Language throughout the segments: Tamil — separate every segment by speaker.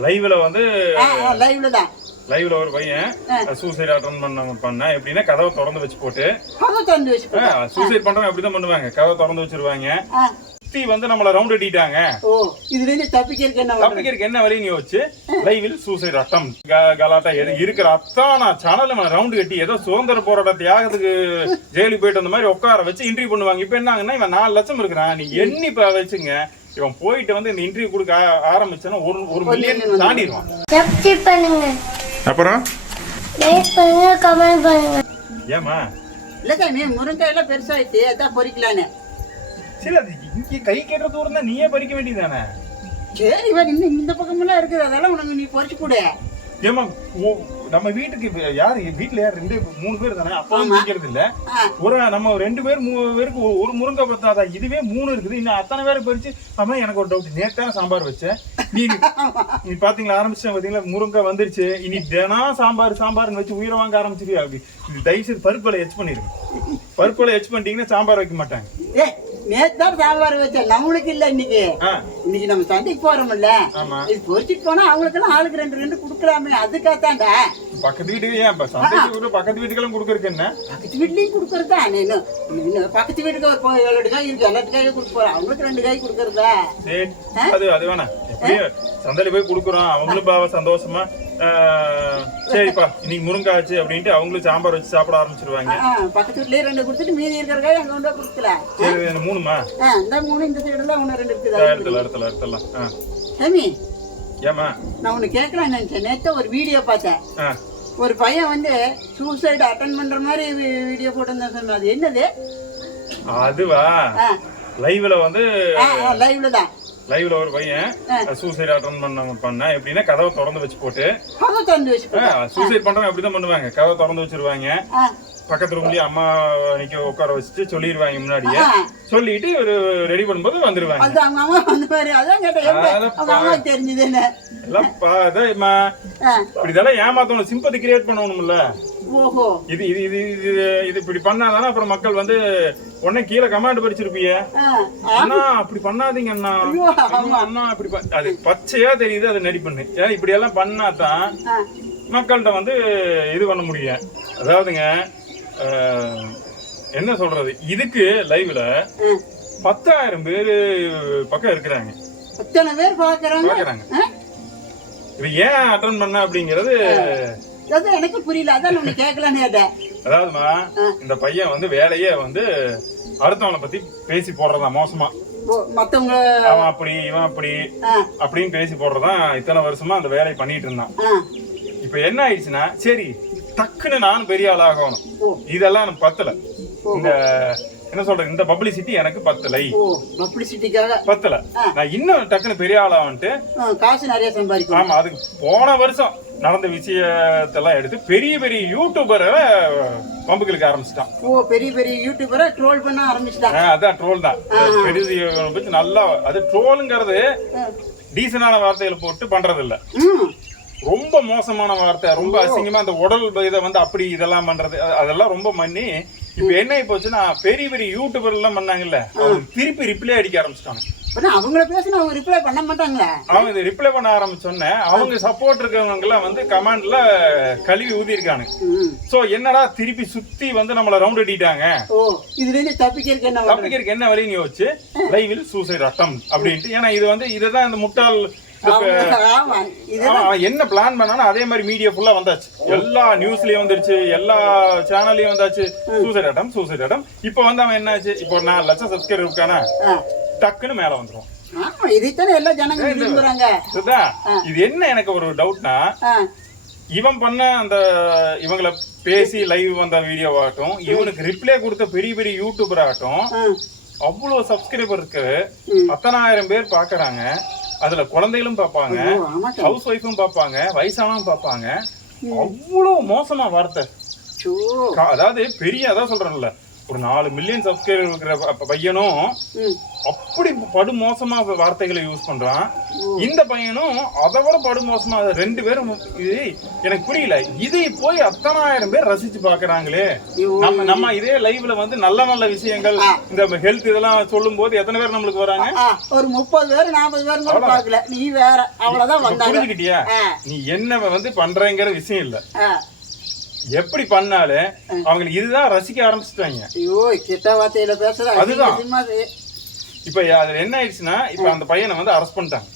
Speaker 1: லைவ்ல வந்து
Speaker 2: லைவ்ல தான்.
Speaker 1: லைவ்ல ஒரு பையன் சூசைட் அட்டன் பண்ண பண்ண எப்படின்னா கதவை திறந்து வச்சு போட்டு
Speaker 2: திறந்து
Speaker 1: சூசைட் பண்றவங்க அப்படிதான் பண்ணுவாங்க. கதவை திறந்து வச்சிருவாங்க. சுத்தி வந்து நம்மள ரவுண்ட் அடிட்டாங்க
Speaker 2: இதுல இருந்து தப்பிக்கிறதுக்கு என்ன?
Speaker 1: தப்பிக்கிறதுக்கு என்ன வழின்னு யோசிச்சு லைவில் சூசைட் அட்டம் கலாட்டா எது இருக்கிற அத்தானா சேனல் ரவுண்ட் கட்டி ஏதோ சுதந்திர போராட்ட தியாகத்துக்கு ஜெயிலுக்கு போயிட்டு வந்த மாதிரி உட்கார வச்சு இன்டர்வியூ பண்ணுவாங்க. இப்ப என்னங்கன்னா இவன் நாலு லட்சம் இருக்கிறான். நீ எண்ணி இப்ப வச்சுங்க. இவன் போயிட்டு வந்து இந்த இன்டர்வியூ கொடுக்க ஆரம்பிச்சானா ஒரு ஒரு மில்லியன் தாண்டிடுவான்.
Speaker 3: சப்ஸ்கிரைப் பண்ணுங்க.
Speaker 1: அப்புறம்?
Speaker 3: லைக் பண்ணுங்க கமெண்ட் பண்ணுங்க.
Speaker 1: ஏமா
Speaker 2: இல்ல சாமி முருங்கையெல்லாம் பெருசாயிடுச்சு அதான் பொறிக்கலான்னு.
Speaker 1: சரி அது இங்க கை கேட்ட தூரம் தான் நீயே பறிக்க வேண்டியதானே
Speaker 2: சரி இவன் இன்னும் இந்த பக்கமெல்லாம் இருக்குது. அதெல்லாம் உனக்கு நீ பொறிச்சு கொடு.
Speaker 1: ஏமா ஓ- நம்ம வீட்டுக்கு யாரு? வீட்டுல யார்? ரெண்டு மூணு பேர் தானே? அப்பா நிக்கிறது இல்ல. ஒரு நம்ம ரெண்டு பேர் மூணு பேருக்கு ஒரு- முருங்கை பத்தாதா இதுவே மூணு இருக்குது. இன்னும் அத்தனை பேரை பறிச்சு அம்மா எனக்கு ஒரு டவுட் நேத்தான சாம்பார் வச்சேன் நீ நீ பாத்தீங்களா ஆரம்பிச்சேன் பாத்தீங்களா முருங்கை வந்துருச்சு. இனி தினம் சாம்பார் சாம்பார்னு வச்சு உயிரை வாங்க ஆரம்பிச்சிருவியா அப்படி தயவு செய்து பருப்புல எச் பண்ணிருங்க பருப்புல எச் பண்ணிட்டீங்கன்னா சாம்பார் வைக்க மாட்டாங்க.
Speaker 2: நேத்தான் சாம்பார் வச்சேன். நம்மளுக்கு இல்ல இன்னைக்கு. இன்னைக்கு நம்ம சந்தைக்கு போறோம்ல. இது பொறிச்சிட்டு போனா அவங்களுக்கெல்லாம் ஆளுக்கு ரெண்டு ரெண்டு கொடுக்கலாமே. அதுக்காகத்தாண்டா
Speaker 1: பக்கத்து வீட்டுக்கு ஏன்? சந்தைக்கு பக்கத்து வீட்டுக்கெல்லாம் கொடுக்கறதுக்கு என்ன?
Speaker 2: பக்கத்து வீட்லயும் கொடுக்கறதா? இன்னும் பக்கத்து வீட்டுக்கு ஒரு ஏழு காய் இருக்கு. எல்லாத்துக்காயும் கொடுக்க போறோம் அவங்களுக்கு ரெண்டு காய் கொடுக்கறதா?
Speaker 1: சரி. அது அது வேணாம். சந்தையில போய் குடுக்குறோம். அவங்களும் பாவ சந்தோஷமா. சரிப்பா இன்னைக்கு முருங்கை ஆச்சு அப்படின்ட்டு அவங்களும் சாம்பார் வச்சு சாப்பிட ஆரம்பிச்சிருவாங்க.
Speaker 2: பக்கத்து வீட்லயே ரெண்டு கொடுத்துட்டு மீதி இருக்கிற காய் அங்க கொண்டு போய் கொடுக்கலாம்
Speaker 1: சரி மூணுமா?
Speaker 2: இந்த மூணு இந்த சைடுல ஒண்ணு ரெண்டு இருக்குது.
Speaker 1: இடத்துல இடத்துலாம் ஆ.
Speaker 2: சாமி
Speaker 1: ஏமா
Speaker 2: நான் ஒண்ணு கேட்கலாம்னு நினைச்சேன் நேத்து ஒரு வீடியோ பார்த்தேன். ஒரு பையன் வந்து சூசைடு அட்டன் பண்ற மாதிரி வீடியோ போட்டிருந்தேன் சொன்னது அது என்னது?
Speaker 1: அதுவா? லைவ்ல வந்து
Speaker 2: லைவ்ல தான்.
Speaker 1: லைவ்ல ஒரு பையன் சூசைட் அட்டன் பண்ண பண்ண எப்படின்னா கதவை திறந்து வச்சு போட்டு சூசைட் பண்றவங்க அப்படிதான் பண்ணுவாங்க. கதவை திறந்து வச்சிருவாங்க. பக்கத்து ரூம்லயே அம்மா நிக்க உட்கார வச்சுட்டு சொல்லிடுவாங்க முன்னாடியே. சொல்லிட்டு ஒரு ரெடி பண்ணும்போது வந்துருவாங்க.
Speaker 2: அது அவங்க அம்மா அந்த மாதிரி அதான் கேட்டேன். தெரிஞ்சது என்ன
Speaker 1: எல்லாம் பாதம்மா
Speaker 2: ஆ,
Speaker 1: இப்படி இதெல்லாம் ஏமாத்தணும் சிம்பத்தி கிரியேட் பண்ணணும்ல. இது இது இது இது இது இப்படி பண்ணாதானே அப்புறம் மக்கள் வந்து உடனே கீழே கமாண்ட் படிச்சிருப்பீங்க.
Speaker 2: ஆ,
Speaker 1: அண்ணா அப்படி பண்ணாதீங்க அண்ணா. அண்ணா அப்படி அது பச்சையா தெரியுது அது நடி பண்ணு. ஏன் இப்படி எல்லாம் பண்ணாதான் மக்கள்கிட்ட வந்து இது பண்ண முடியும். அதாவதுங்க என்ன சொல்றது? இதுக்கு லைவ்ல. பத்தாயிரம் பேரு பக்கம் இருக்கிறாங்க.
Speaker 2: எத்தனை பேர் பாக்குறாங்க?
Speaker 1: இது ஏன் அட்டன் பண்ண அப்படிங்கிறது
Speaker 2: அதான் எனக்கு புரியல. அதான் கேட்கலான்னு கேட்டேன்.
Speaker 1: அதாவதுமா இந்த பையன் வந்து வேலையே வந்து அடுத்தவனை பத்தி பேசி போடுறதா மோசமா.
Speaker 2: மத்தவங்க
Speaker 1: அவன் அப்படி இவன் அப்படி அப்படின்னு பேசி போடுறதான் இத்தனை வருஷமா அந்த வேலையை பண்ணிட்டு இருந்தான். இப்ப என்ன ஆயிடுச்சுன்னா சரி டக்குன்னு நானும் பெரிய ஆள் ஆகணும். இதெல்லாம் எனக்கு பத்தல. இந்த என்ன சொல்றது இந்த பப்ளிசிட்டி எனக்கு பத்தலை.
Speaker 2: பப்ளிசிட்டிக்காக
Speaker 1: பத்தல. நான் இன்னும் டக்குன்னு பெரிய ஆள் ஆகன்ட்டு
Speaker 2: ஆ, காசு நிறைய சம்பாதிக்கும்
Speaker 1: ஆமா அதுக்கு போன வருஷம் நடந்த விஷயத்தெல்லாம் எடுத்து பெரிய பெரிய யூடியூபரை பம்புகளுக்கு ஆரம்பிச்சிட்டான்.
Speaker 2: ஓ பெரிய பெரிய யூடியூபரை ட்ரோல் பண்ண ஆரம்பிச்சிட்டாங்க
Speaker 1: ஆ, அதான் ட்ரோல் தான். பெரிய பத்தி நல்லா அது ட்ரோலுங்கிறது டீசனான வார்த்தைகளை போட்டு பண்றது இல்ல ரொம்ப மோசமான வார்த்தை ரொம்ப அசிங்கமா அந்த உடல் இதை வந்து அப்படி இதெல்லாம் பண்றது அதெல்லாம் ரொம்ப பண்ணி இப்ப என்ன போச்சுன்னா பெரிய பெரிய யூடியூபர் எல்லாம் பண்ணாங்கல்ல திருப்பி ரிப்ளை அடிக்க ஆரம்பிச்சிட்டாங்க.
Speaker 2: அவங்கள பேசினா அவங்க ரிப்ளை பண்ண மாட்டாங்களா?
Speaker 1: அவங்க இது ரிப்ளை பண்ண ஆரம்பிச்சோன்னே அவங்க சப்போர்ட் இருக்கவங்க எல்லாம் வந்து கமெண்ட்ல கழுவி ஊதி இருக்காங்க சோ என்னடா திருப்பி சுத்தி வந்து நம்மள ரவுண்ட் அடிட்டாங்க
Speaker 2: ஓ இதுல இருந்து தப்பிக்கிறதுக்கு என்ன?
Speaker 1: தப்பிக்கிறதுக்கு என்ன வழின்னு யோசிச்சு லைவில் சூசைட் அட்டம் அப்படின்ட்டு. ஏன்னா இது வந்து இதுதான் இந்த முட்டாள் என்ன பிளான் பண்ணானோ அதே மாதிரி மீடியா ஃபுல்லா வந்தாச்சு. எல்லா நியூஸ்லயும் வந்துருச்சு எல்லா சேனல்லயும் வந்தாச்சு. சூசைட் அட்டம் சூசைட் அட்டம் இப்போ வந்து அவன் என்னாச்சு? இப்போ ஒரு நாலு லட்சம் சப்ஸ்கிரைபர் இருக்கானா. டக்குன்னு மேல வந்துரும். இது என்ன எனக்கு ஒரு டவுட்னா இவன் பண்ண அந்த இவங்கள பேசி லைவ் வந்த வீடியோ ஆகட்டும் இவனுக்கு ரிப்ளை கொடுத்த பெரிய பெரிய யூடியூபர் ஆகட்டும் அவ்வளவு சப்ஸ்கிரைபர் இருக்கு. பத்தனாயிரம் பேர் பாக்குறாங்க. அதுல குழந்தைகளும் பார்ப்பாங்க. ஹவுஸ் ஒய்ஃபும் பார்ப்பாங்க வயசானவங்க பார்ப்பாங்க. அவ்வளவு மோசமா வார்த்தை. அதாவது பெரிய அதான் சொல்றேன்ல ஒரு நாலு மில்லியன் சப்ஸ்கிரைபர் இருக்கிற பையனும் அப்படி படு மோசமா வார்த்தைகளை யூஸ் பண்றான். இந்த பையனும் அதை விட படு மோசமா ரெண்டு பேரும் இது எனக்கு புரியல. இதை போய் அத்தனாயிரம் பேர் ரசிச்சு பாக்குறாங்களே. நம்ம நம்ம இதே லைவ்ல வந்து நல்ல நல்ல விஷயங்கள் இந்த ஹெல்த் இதெல்லாம் சொல்லும் போது எத்தனை பேர் நம்மளுக்கு வராங்க?
Speaker 2: ஒரு முப்பது பேர் நாற்பது பேரும் கூட பார்க்கல. நீ வேற. அவ்வளவுதான்
Speaker 1: புரிஞ்சுக்கிட்டியா. நீ என்ன வந்து பண்றேங்கிற விஷயம் இல்ல. எப்படி பண்ணாலும் அவங்களுக்கு இதுதான் ரசிக்க ஆரம்பிச்சுட்டாங்க.
Speaker 2: ஐயோ கிட்ட வார்த்தையில பேசுற.
Speaker 1: அதுதான். இப்ப அதுல என்ன ஆயிடுச்சுன்னா இப்ப அந்த பையனை வந்து அரெஸ்ட் பண்ணிட்டாங்க.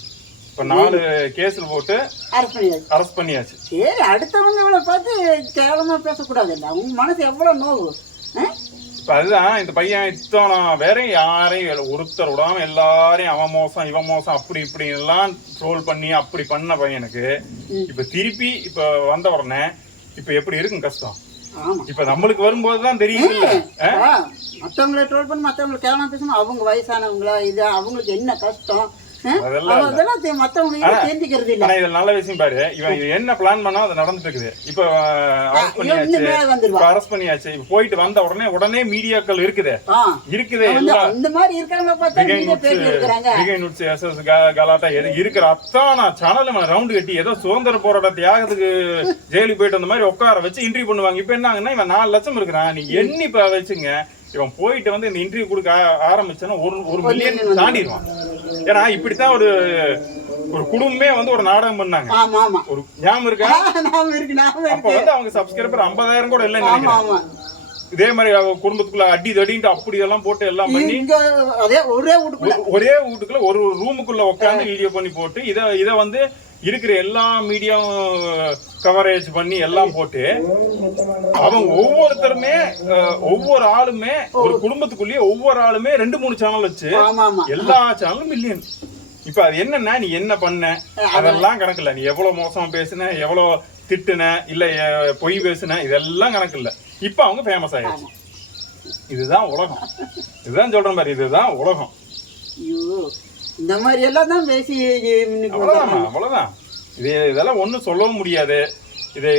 Speaker 1: இப்ப நாலு கேஸ்ல போட்டு
Speaker 2: அரெஸ்ட் பண்ணியாச்சு.
Speaker 1: அரெஸ்ட் பண்ணியாச்சு.
Speaker 2: சரி அடுத்தவங்கள பார்த்து கேவலமா பேசக்கூடாது. இல்லை அவங்க மனசு எவ்வளவு நோவு?
Speaker 1: இப்ப அதுதான் இந்த பையன் இத்தனை வேற யாரையும் ஒருத்தர் விடாம எல்லாரையும் அவன் மோசம் இவன் மோசம் அப்படி இப்படி எல்லாம் ட்ரோல் பண்ணி அப்படி பண்ண பையனுக்கு இப்ப திருப்பி இப்ப வந்த உடனே இப்ப எப்படி இருக்கும் கஷ்டம்?
Speaker 2: ஆமா.
Speaker 1: இப்ப நம்மளுக்கு வரும்போது தான் தெரியுது
Speaker 2: ஆ, மத்தவங்கள ட்ரோல் பண்ணி மத்தவங்களை கேவலமா பேசணும் அவங்க வயசானவங்களா இது அவங்களுக்கு என்ன கஷ்டம்?
Speaker 1: நல்ல விஷயம் பாரு. இவன் என்ன பிளான் பண்ணா அது நடந்துட்டு இருக்குது இப்ப அரெஸ்ட் பண்ணியாச்சு. இப்ப போயிட்டு வந்த உடனே உடனே மீடியாக்கள் இருக்குது. இருக்குது.
Speaker 2: அந்த மாதிரி
Speaker 1: கலாட்டா எது இருக்கிற அத்தான சேனல் ரவுண்டு கட்டி ஏதோ சுதந்திர போராட்ட தியாகத்துக்கு ஜெயிலுக்கு போயிட்டு வந்த மாதிரி உட்கார வச்சு இன்டர்வியூ பண்ணுவாங்க. இப்ப என்னங்கன்னா இவன் நாலு லட்சம் இருக்கிறான். நீ எண்ணி வச்சுங்க. இவன் போயிட்டு வந்து இந்த இன்டர்வியூ கொடுக்க ஆ- ஆரம்பிச்சானா ஒரு ஒரு மில்லியன் தாண்டிடுவான். ஏன்னா இப்படித்தான் ஒரு ஒரு குடும்பமே வந்து ஒரு நாடகம் பண்ணாங்க.
Speaker 2: ஆமா ஆமா.
Speaker 1: ஒரு ஞாபகம் இருக்கா?
Speaker 2: நாம இருக்கு
Speaker 1: அப்ப வந்து அவங்க சப்ஸ்கிரைபர் ஐம்பதாயிரம் கூட இல்லைன்னு நினைக்கிறேன். இதே மாதிரி குடும்பத்துக்குள்ள அடி தடின்ட்டு அப்படி எல்லாம் போட்டு எல்லாம் பண்ணி
Speaker 2: அதே ஒரே வீட்டுக்குள்ள.
Speaker 1: ஒரே வீட்டுக்குள்ள ஒரு ரூமுக்குள்ள உட்காந்து வீடியோ பண்ணி போட்டு இத இத வந்து இருக்கிற எல்லா மீடியா கவரேஜ் பண்ணி எல்லாம் போட்டு அவங்க ஒவ்வொருத்தருமே ஒவ்வொரு ஆளுமே ஒரு குடும்பத்துக்குள்ளேயே ஒவ்வொரு ஆளுமே ரெண்டு மூணு சேனல் வச்சு எல்லா சேனலும் மில்லியன் இப்ப அது என்னன்னா நீ என்ன பண்ண? அதெல்லாம் கணக்கு இல்ல நீ எவ்வளவு மோசமா பேசுன எவ்வளவு திட்டுன இல்ல பொய் பேசுன இதெல்லாம் கணக்கு இல்ல இப்ப அவங்க ஃபேமஸ் ஆயிடுச்சு. இதுதான் உலகம். இதுதான் சொல்றேன் பாரு இதுதான் உலகம்.
Speaker 2: ஐயோ. இந்த மாதிரி எல்லாம் தான் பேசி இன்னைக்கு
Speaker 1: அவ்வளவுதாம்மா அவ்வளவுதான் இது இதெல்லாம் ஒண்ணும் சொல்லவும் முடியாது. இது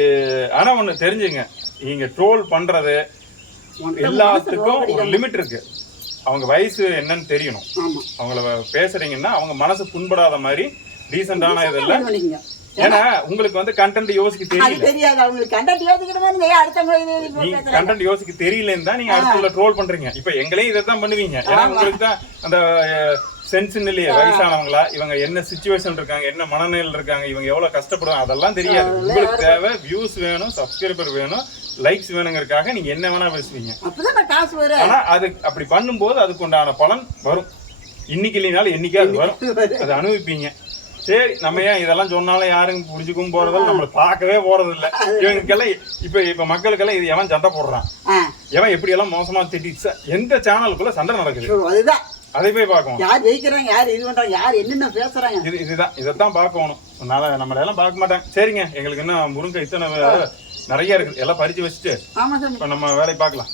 Speaker 1: ஆனா ஒண்ணு தெரிஞ்சுங்க. நீங்க ட்ரோல் பண்றது எல்லாத்துக்கும் ஒரு லிமிட் இருக்கு. அவங்க வயசு என்னன்னு தெரியணும். அவங்கள பேசுறீங்கன்னா அவங்க மனசு புண்படாத மாதிரி டீசென்டான இதெல்லாம் ஏன்னா உங்களுக்கு வந்து கண்டென்ட் யோசிக்க தெரியல.
Speaker 2: தெரியாது. அவங்களுக்கு இது இது
Speaker 1: நீங்க கண்டென்ட் யோசிக்க தெரியலன்னு தான் நீங்க அடுத்துள்ள ட்ரோல் பண்றீங்க. இப்ப எங்களையும் இதை தான் பண்ணுவீங்க. ஏன்னா உங்களுக்கு தான் அந்த சென்ஸ் இல்லையே வயசானவங்களா? இவங்க என்ன சுச்சுவேஷன் இருக்காங்க என்ன மனநிலையில் இருக்காங்க இவங்க எவ்வளவு கஷ்டப்படுவாங்க அதெல்லாம் தெரியாது. உங்களுக்கு தேவை வியூஸ் வேணும் சப்ஸ்கிரைபர் வேணும் லைக்ஸ் வேணுங்கிறதுக்காக நீங்க என்ன வேணா பேசுவீங்க. ஆனா அது அப்படி பண்ணும்போது அதுக்கு உண்டான பலன் வரும். இன்னைக்கு இல்லைனாலும் என்னைக்கே அது வரும். அதை அனுபவிப்பீங்க. சரி நம்ம ஏன் இதெல்லாம் சொன்னாலும் யாரும் புரிஞ்சுக்கவும் போறதில்ல நம்மள பார்க்கவே போறது இல்ல இவங்களுக்கெல்லாம் இப்ப இப்ப மக்களுக்கெல்லாம் இது எவன் சண்டை போடுறான்? எவன் எப்படி எல்லாம் மோசமா திட்டி எந்த சேனலுக்குள்ள சண்டை நடக்குது?
Speaker 2: அதுதான்.
Speaker 1: அதை போய் பார்க்கணும்.
Speaker 2: யார் ஜெயிக்கிறாங்க யார் இது பண்றாங்க யார் என்னென்ன பேசுறாங்க?
Speaker 1: இது இதுதான் இதைத்தான் பார்க்கணும். அதனால நம்மள எல்லாம் பார்க்க மாட்டாங்க. சரிங்க எங்களுக்கு என்ன முருங்கை இத்தனை நிறைய இருக்குது. எல்லாம் பறிச்சு வச்சுட்டு நம்ம வேலையை பார்க்கலாம்.